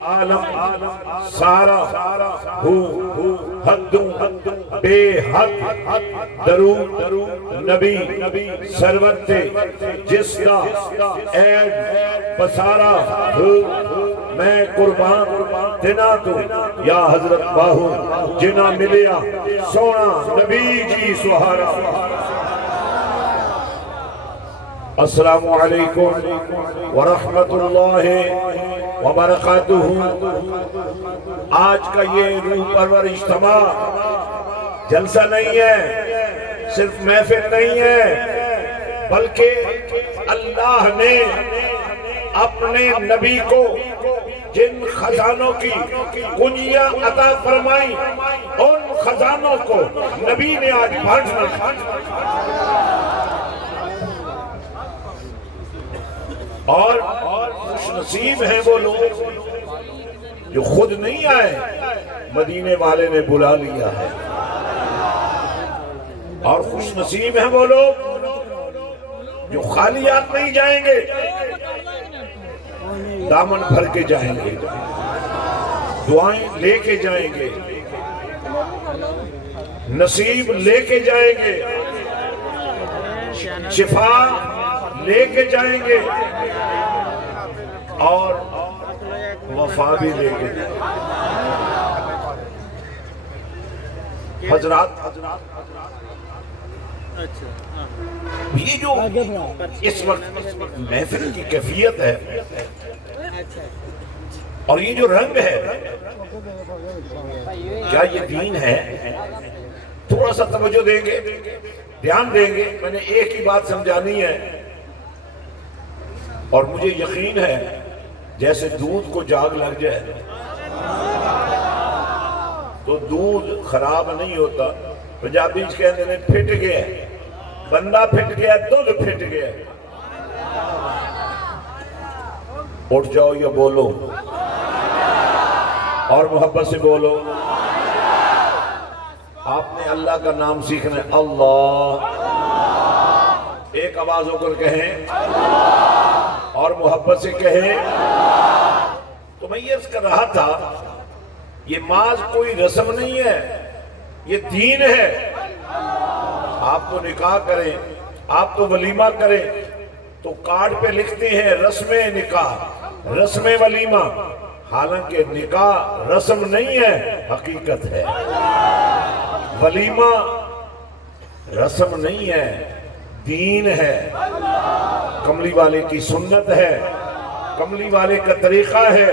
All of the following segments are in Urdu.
عالم سارا ہو حدوں بے حد درود نبی سرورت جس کا عید بسارا ہو میں قربان تنا تو یا حضرت باہو جنا ملیا سونا نبی جی سہارا۔ السلام علیکم ورحمت اللہ وبرکاتہ۔ آج کا یہ روح پرور اجتماع جلسہ نہیں ہے، صرف محفل نہیں ہے، بلکہ اللہ نے اپنے نبی کو جن خزانوں کی کنجیاں عطا فرمائی ان خزانوں کو نبی نے آج بانٹنا۔ اور خوش نصیب ہیں وہ لوگ جو خود نہیں آئے، مدینے والے نے بلا لیا ہے۔ اور خوش نصیب ہیں وہ لوگ جو خالی ہاتھ نہیں جائیں گے، دامن بھر کے جائیں گے، دعائیں لے کے جائیں گے، نصیب لے کے جائیں گے، شفا لے کے جائیں گے، اور وفا بھی لے کے جائیں گے۔ حضرات، یہ جو اس وقت محفل کی کیفیت ہے اور یہ جو رنگ ہے، کیا یہ دین ہے؟ تھوڑا سا توجہ دیں گے، دھیان دیں گے۔ میں نے ایک ہی بات سمجھانی ہے، اور مجھے یقین ہے جیسے دودھ کو جاگ لگ جائے تو دودھ خراب نہیں ہوتا۔ پنجابی کہتے ہیں پھٹ گیا، بندہ پھٹ گیا، دودھ پھٹ گیا۔ اٹھ جاؤ یا بولو، اور محبت سے بولو۔ آپ نے اللہ کا نام سیکھنا ہے، اللہ، ایک آواز ہو کر کہیں اور محبت سے کہیں۔ تو میں یہ عرض کر رہا تھا، یہ ماذ کوئی رسم نہیں ہے، یہ دین ہے۔ آپ تو نکاح کریں، آپ تو ولیمہ کریں تو کارڈ پہ لکھتے ہیں رسم نکاح، رسم ولیمہ، حالانکہ نکاح رسم نہیں ہے، حقیقت ہے۔ ولیمہ رسم نہیں ہے، دین ہے، کملی والے کی سنت ہے، کملی والے کا طریقہ ہے۔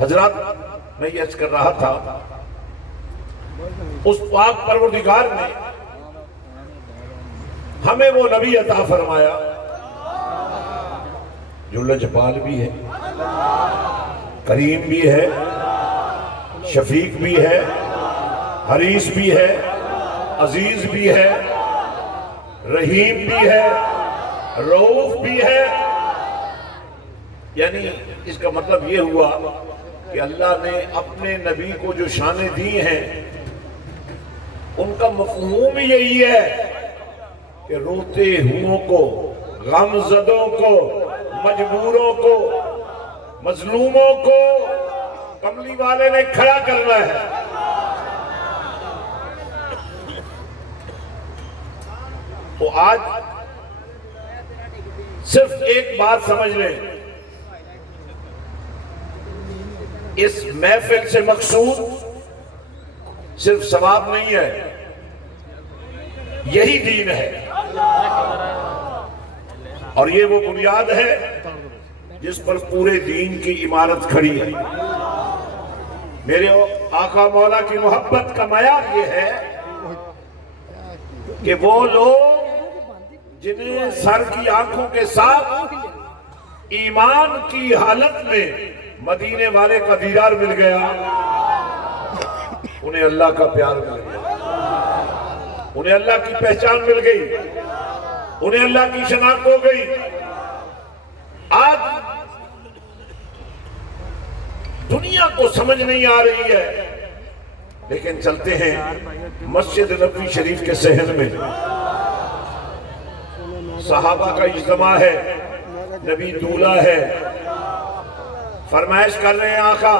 حضرات، میں یہ عرض کر رہا تھا، اس پاک پروردگار نے ہمیں وہ نبی عطا فرمایا جو لجپال بھی ہے، کریم بھی ہے، شفیق بھی ہے، حریص بھی ہے، عزیز بھی ہے، رحیم بھی ہے، رؤوف بھی ہے۔ یعنی اس کا مطلب یہ ہوا کہ اللہ نے اپنے نبی کو جو شانیں دی ہیں ان کا مفہوم یہی ہے کہ روتے ہوں کو، غم زدوں کو، مجبوروں کو، مظلوموں کو کملی والے نے کھڑا کرنا ہے۔ تو آج صرف ایک بات سمجھ لیں، اس محفل سے مقصود صرف ثواب نہیں ہے، یہی دین ہے، اور یہ وہ بنیاد ہے جس پر پورے دین کی عمارت کھڑی ہے۔ میرے آقا مولا کی محبت کا معیار یہ ہے کہ وہ لوگ جنہیں سر کی آنکھوں کے ساتھ ایمان کی حالت میں مدینے والے کا دیدار مل گیا، انہیں اللہ کا پیار مل گیا، انہیں اللہ کی پہچان مل گئی، انہیں اللہ کی شناخت ہو گئی۔ آج دنیا کو سمجھ نہیں آ رہی ہے، لیکن چلتے ہیں مسجد نبوی شریف کے صحن میں، صحابہ کا اجتماع ہے، نبی دولہ ہے، فرمائش کر رہے ہیں آقا،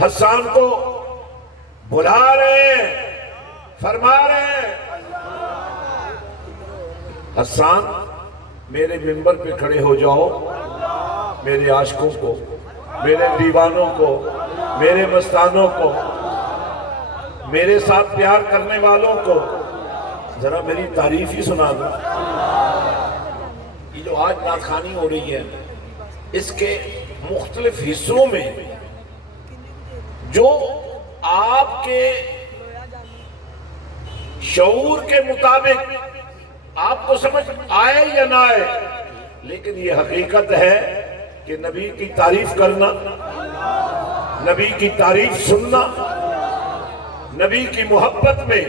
حسان کو بلا رہے ہیں، فرما رہے ہیں حسان میرے منبر پہ کھڑے ہو جاؤ، میرے عاشقوں کو، میرے دیوانوں کو، میرے مستانوں کو، میرے ساتھ پیار کرنے والوں کو ذرا میری تعریف ہی سنا دو۔ یہ جو آج نعت خوانی ہو رہی ہے، اس کے مختلف حصوں میں جو آپ کے شعور کے مطابق آپ کو سمجھ آئے یا نہ آئے، لیکن یہ حقیقت ہے کہ نبی کی تعریف کرنا، نبی کی تعریف سننا، نبی کی محبت میں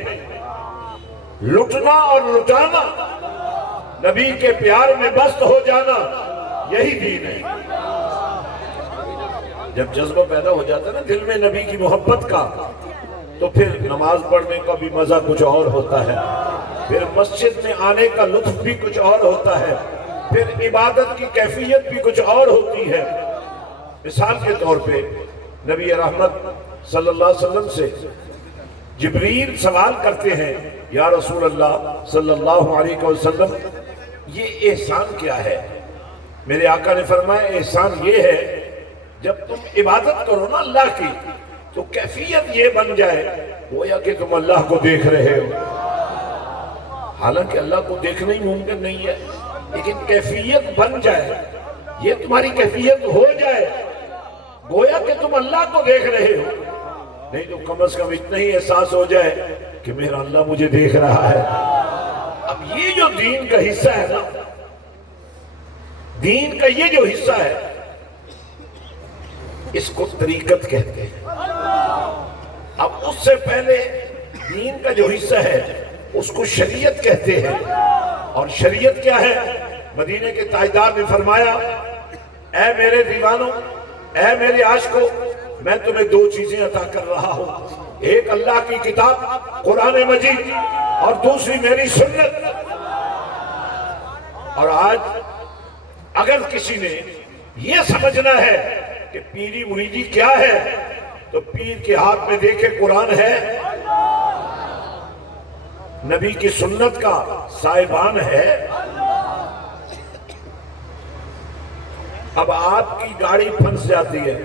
لٹنا اور لٹانا، نبی کے پیار میں مست ہو جانا، یہی دین ہے۔ جب جذبہ پیدا ہو جاتا ہے نا دل میں نبی کی محبت کا، تو پھر نماز پڑھنے کا بھی مزہ کچھ اور ہوتا ہے، پھر مسجد میں آنے کا لطف بھی کچھ اور ہوتا ہے، پھر عبادت کی کیفیت بھی کچھ اور ہوتی ہے۔ مثال کے طور پہ نبی رحمت صلی اللہ علیہ وسلم سے جبریل سوال کرتے ہیں، یا رسول اللہ صلی اللہ علیہ وسلم، یہ احسان کیا ہے؟ میرے آقا نے فرمایا احسان یہ ہے جب تم عبادت کرو نا اللہ کی تو کیفیت یہ بن جائے گویا کہ تم اللہ کو دیکھ رہے ہو۔ حالانکہ اللہ کو دیکھنا ہی ممکن نہیں ہے، لیکن کیفیت بن جائے، یہ تمہاری کیفیت ہو جائے گویا کہ تم اللہ کو دیکھ رہے ہو۔ نہیں تو کم از کم اتنا ہی احساس ہو جائے کہ میرا اللہ مجھے دیکھ رہا ہے۔ اب یہ جو دین کا حصہ ہے نا، دین کا یہ جو حصہ ہے، اس کو طریقت کہتے ہیں۔ اب اس سے پہلے دین کا جو حصہ ہے اس کو شریعت کہتے ہیں۔ اور شریعت کیا ہے؟ مدینے کے تاجدار نے فرمایا، اے میرے دیوانوں، اے میرے عاشقوں، میں تمہیں دو چیزیں عطا کر رہا ہوں، ایک اللہ کی کتاب قرآن مجید اور دوسری میری سنت۔ اور آج اگر کسی نے یہ سمجھنا ہے کہ پیری مریدی کیا ہے تو پیر کے ہاتھ میں دیکھے قرآن ہے، نبی کی سنت کا صاحبان ہے۔ اب آپ کی گاڑی پھنس جاتی ہے،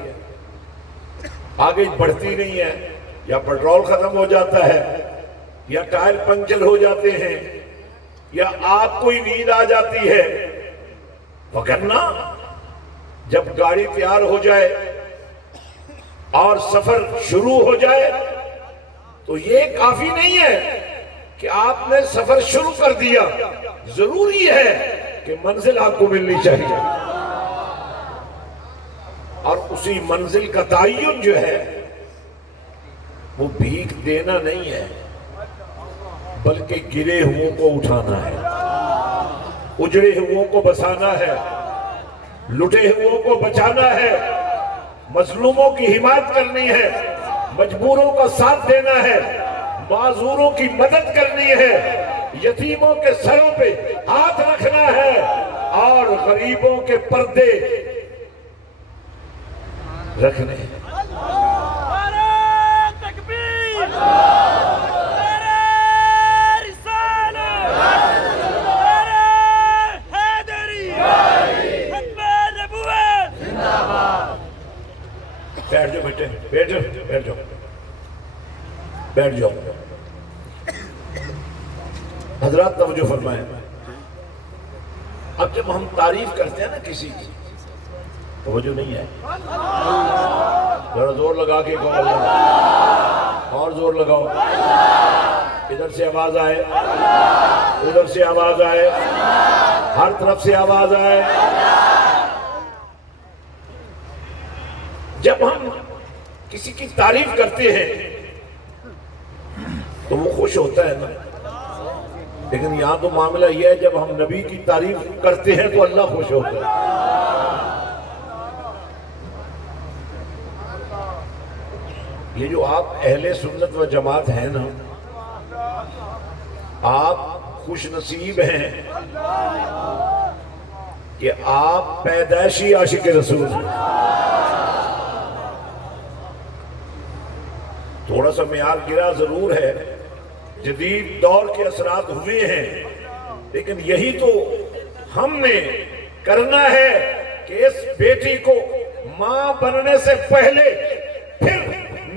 آگے بڑھتی نہیں ہے، یا پیٹرول ختم ہو جاتا ہے، یا ٹائر پنکچر ہو جاتے ہیں، یا آپ کو ہی نیند آ جاتی ہے، وگرنہ جب گاڑی تیار ہو جائے اور سفر شروع ہو جائے تو یہ کافی نہیں ہے کہ آپ نے سفر شروع کر دیا، ضروری ہے کہ منزل آپ کو ملنی چاہیے۔ اور اسی منزل کا تعین جو ہے وہ بھیک دینا نہیں ہے، بلکہ گرے ہوئوں کو اٹھانا ہے، اجڑے ہوئوں کو بسانا ہے، لٹے ہوئوں کو بچانا ہے، مظلوموں کی حمایت کرنی ہے، مجبوروں کا ساتھ دینا ہے، معذوروں کی مدد کرنی ہے، یتیموں کے سروں پہ ہاتھ رکھنا ہے، اور غریبوں کے پردے رکھنے ہیں۔ بیٹھ جاؤ بیٹے، بیٹھ جاؤ، بیٹھ جاؤ، بیٹھ جاؤ۔ حضرات توجہ فرمائیں، اب جب ہم تعریف کرتے ہیں نا کسی کی، توجہ نہیں ہے، ذرا زور لگا کے کہو اللہ، اور زور لگاؤ، ادھر سے آواز آئے، ادھر سے آواز آئے، ہر طرف سے آواز آئے۔ جب ہم کسی کی تعریف کرتے ہیں تو وہ خوش ہوتا ہے نا، لیکن یہاں تو معاملہ یہ ہے جب ہم نبی کی تعریف کرتے ہیں تو اللہ خوش ہوتا ہے۔ یہ جو آپ اہل سنت و جماعت ہیں نا، آپ خوش نصیب ہیں کہ آپ پیدائشی عاشق رسول ہیں. تھوڑا سا معیار گرا ضرور ہے، جدید دور کے اثرات ہوئے ہیں، لیکن یہی تو ہم نے کرنا ہے کہ اس بیٹی کو ماں بننے سے پہلے پھر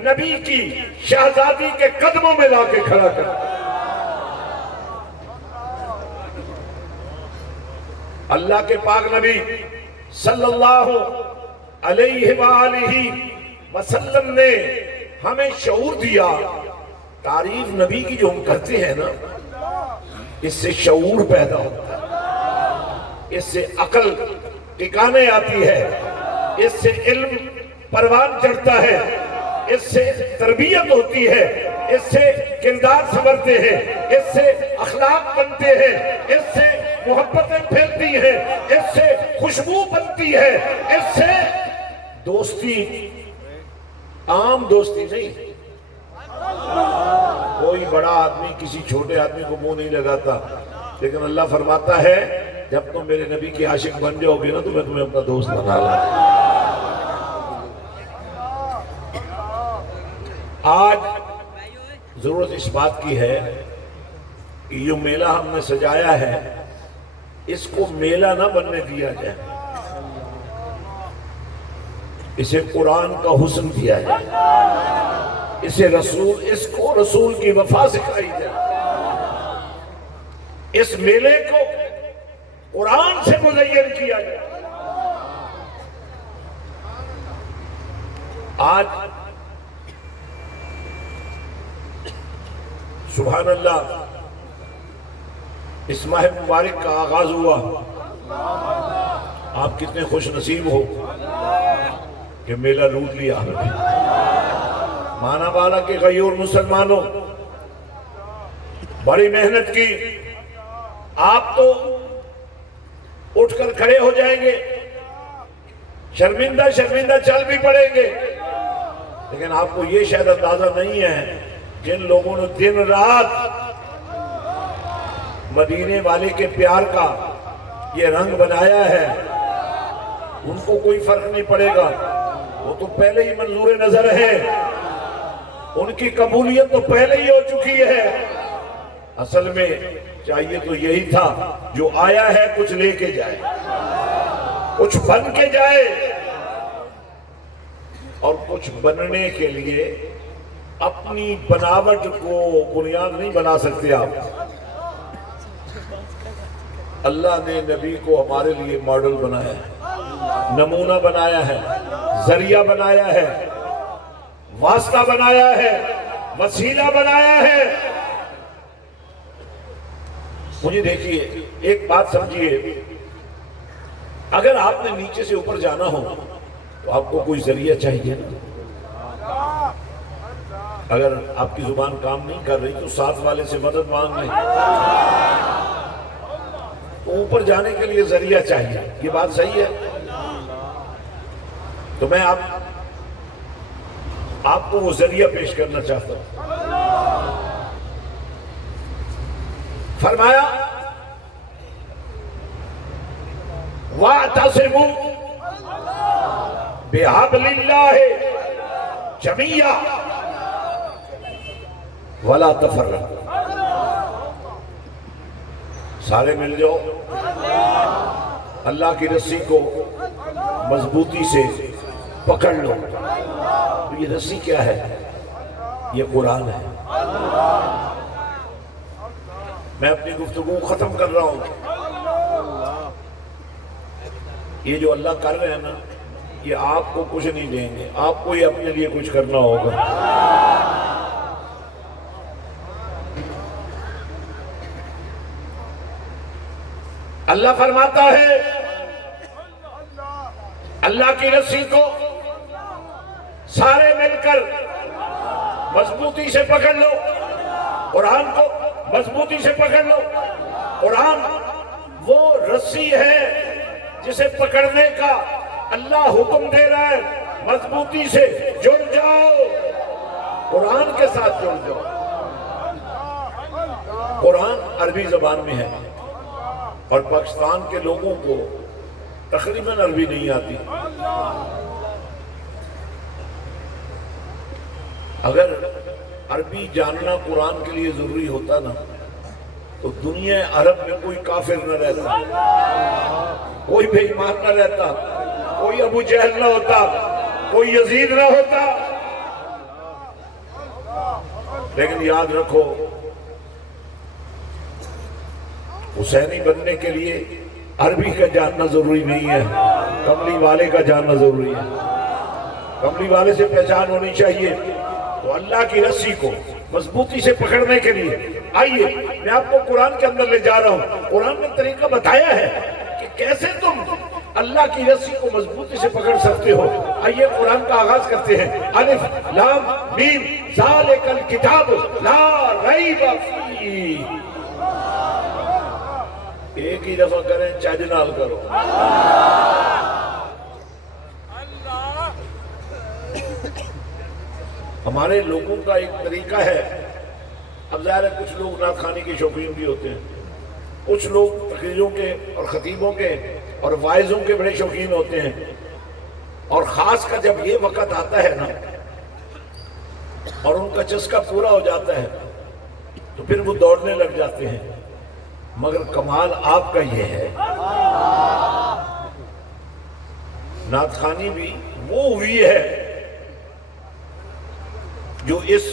نبی کی شہزادی کے قدموں میں لا کے کھڑا کر. اللہ کے پاک نبی صلی اللہ علیہ وآلہ وسلم نے ہمیں شعور دیا. تعریف نبی کی جو ہم کرتے ہیں نا، اس سے شعور پیدا ہوتا ہے، اس سے عقل ٹکانے آتی ہے، اس سے علم پروان چڑھتا ہے، اس سے تربیت ہوتی ہے، اس سے کردار سنورتے ہیں، اس سے اخلاق بنتے ہیں، اس سے محبتیں پھیلتی ہیں، اس سے خوشبو بنتی ہے، اس سے دوستی، عام دوستی نہیں. کوئی بڑا آدمی کسی چھوٹے آدمی کو منہ نہیں لگاتا، لیکن اللہ فرماتا ہے جب تم میرے نبی کی عاشق بن جاؤ گے نا تو میں تمہیں اپنا دوست بنا لوں. آج ضرورت اس بات کی ہے کہ یہ میلہ ہم نے سجایا ہے، اس کو میلہ نہ بننے دیا جائے، اسے قرآن کا حسن دیا جائے، اس کو رسول کی وفا سکھائی جائے، اس میلے کو قرآن سے مزین کیا جائے. آج سبحان اللہ اس ماہ مبارک کا آغاز ہوا. آپ کتنے خوش نصیب ہو کہ میلہ لوٹ لیا. مانا والا کے غیور مسلمانوں، بڑی محنت کی. آپ تو اٹھ کر کھڑے ہو جائیں گے، شرمندہ چل بھی پڑیں گے، لیکن آپ کو یہ شاید اندازہ نہیں ہے جن لوگوں نے دن رات مدینے والے کے پیار کا یہ رنگ بنایا ہے، ان کو کوئی فرق نہیں پڑے گا. وہ تو پہلے ہی منظور نظر ہے، ان کی قبولیت تو پہلے ہی ہو چکی ہے. اصل میں چاہیے تو یہی تھا، جو آیا ہے کچھ لے کے جائے، کچھ بن کے جائے. اور کچھ بننے کے لیے اپنی بناوٹ کو بنیاد نہیں بنا سکتے آپ. اللہ نے نبی کو ہمارے لیے ماڈل بنایا ہے، نمونہ بنایا ہے، ذریعہ بنایا ہے، واسطہ بنایا ہے، وسیلہ بنایا ہے. مجھے دیکھیے، ایک بات سمجھیے، اگر آپ نے نیچے سے اوپر جانا ہو تو آپ کو کوئی ذریعہ چاہیے نا. اگر آپ کی زبان کام نہیں کر رہی تو ساتھ والے سے مدد مانگ لیں. تو اوپر جانے کے لیے ذریعہ چاہیے، یہ بات صحیح ہے. تو میں آپ کو وہ ذریعہ پیش کرنا چاہتا ہوں. فرمایا وَاعْتَصِمُوا بِحَبْلِ اللَّهِ جَمِيعًا وَلَا تَفَرَّقُوا. سارے مل جاؤ، اللہ کی رسی کو مضبوطی سے پکڑ لو. تو یہ رسی کیا ہے؟ یہ قرآن ہے. میں اپنی گفتگو ختم کر رہا ہوں. یہ جو اللہ کر رہے ہیں نا، یہ آپ کو کچھ نہیں دیں گے، آپ کو یہ اپنے لیے کچھ کرنا ہوگا. اللہ فرماتا ہے اللہ کی رسی کو سارے مل کر مضبوطی سے پکڑ لو، قرآن کو مضبوطی سے پکڑ لو. قرآن وہ رسی ہے جسے پکڑنے کا اللہ حکم دے رہا ہے. مضبوطی سے جڑ جاؤ، قرآن کے ساتھ جڑ جاؤ. قرآن عربی زبان میں ہے اور پاکستان کے لوگوں کو تقریباً عربی نہیں آتی. اگر عربی جاننا قرآن کے لیے ضروری ہوتا نا تو دنیا عرب میں کوئی کافر نہ رہتا, کوئی بے ایمان نہ رہتا, کوئی ابو جہل نہ ہوتا, کوئی یزید نہ ہوتا. لیکن یاد رکھو, حسینی بننے کے لیے عربی کا جاننا ضروری نہیں ہے, کملی والے کا جاننا ضروری ہے. کملی والے سے پہچان ہونی چاہیے. تو اللہ کی رسی کو مضبوطی سے پکڑنے کے لیے آئیے میں آپ کو قرآن کے اندر لے جا رہا ہوں. قرآن نے طریقہ بتایا ہے کہ کیسے تم اللہ کی رسی کو مضبوطی سے پکڑ سکتے ہو. آئیے قرآن کا آغاز کرتے ہیں. الف لام میم ذالک الکتاب لا ریب فیہ. ایک ہی دفعہ کریں, چاج نال کرو. ہمارے لوگوں کا ایک طریقہ ہے, اب ظاہر ہے کچھ لوگ نعت خوانی کے شوقین بھی ہوتے ہیں, کچھ لوگ تقریروں کے اور خطیبوں کے اور واعظوں کے بڑے شوقین ہوتے ہیں, اور خاص کر جب یہ وقت آتا ہے نا اور ان کا چسکا پورا ہو جاتا ہے تو پھر وہ دوڑنے لگ جاتے ہیں. مگر کمال آپ کا یہ ہے, نعت خوانی بھی وہ ہوئی ہے جو اس